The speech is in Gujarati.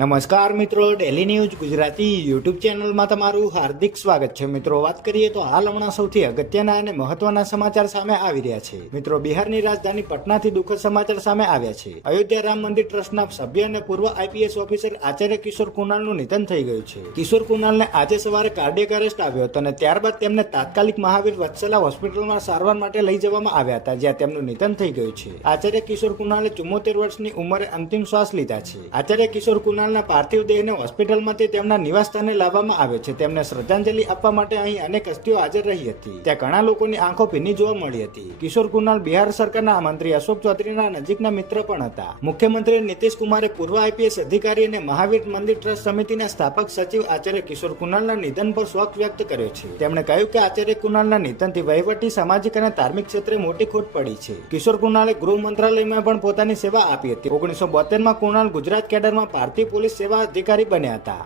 નમસ્કાર મિત્રો, ડેલી ન્યૂઝ ગુજરાતી યુટ્યુબ ચેનલમાં તમારું હાર્દિક સ્વાગત છે. મિત્રો, વાત કરીએ તો હાલ હમણાં સૌથી અગત્યના અને મહત્વના સમાચાર સામે આવી રહ્યા છે. મિત્રો, બિહારની રાજધાની પટનાથી દુઃખદ સમાચાર સામે આવ્યા છે. અયોધ્યા રામ મંદિર ટ્રસ્ટના સભ્ય અને પૂર્વ આઈપીએસ ઓફિસર આચાર્ય કિશોર કુનાલનું નિધન થઈ ગયું છે. કિશોર કુનાલને આજે સવારે કાર્ડિયક અરેસ્ટ આવ્યો હતો અને ત્યારબાદ તેમને તાત્કાલિક મહાવીર વત્સલા હોસ્પિટલમાં સારવાર માટે લઈ જવામાં આવ્યા હતા, જ્યાં તેમનું નિધન થઈ ગયું છે. આચાર્ય કિશોર કુનાલે 74 વર્ષની ઉંમરે અંતિમ શ્વાસ લીધા છે. આચાર્ય કિશોર કુનાલ પાર્થિવ દેહને હોસ્પિટલમાંથી તેમના નિવાસ સ્થાને લાવવામાં આવ્યો છે. તેમને શ્રદ્ધાંજલિ આપવા માટે અહીં અનેક હસ્તીઓ હાજર રહી હતી. ત્યાં ઘણા લોકોની આંખો ભીની જોવા મળી હતી. કિશોર કુનાલ બિહાર સરકારના મંત્રી અશોક ચૌધરીના નજીકના મિત્ર પણ હતા. મુખ્યમંત્રી નીતિશ કુમારે પૂર્વ આઈપીએસ અધિકારી અને મહાવીર મંદિર ટ્રસ્ટ સમિતિના સ્થાપક સચિવ આચાર્ય કિશોર કુનાલના નિધન પર શોક વ્યક્ત કર્યો છે. તેમણે કહ્યું કે આચાર્ય કુનાલના નિધનથી વહીવટી, સામાજિક અને ધાર્મિક ક્ષેત્રે મોટી ખોટ પડી છે. કિશોર કુનાલે ગૃહ મંત્રાલયમાં પણ પોતાની સેવા આપી હતી. 1972માં કુનાલ ગુજરાત કેડરમાં ભારતીય પોલીસ સેવા અધિકારી બન્યા હતા.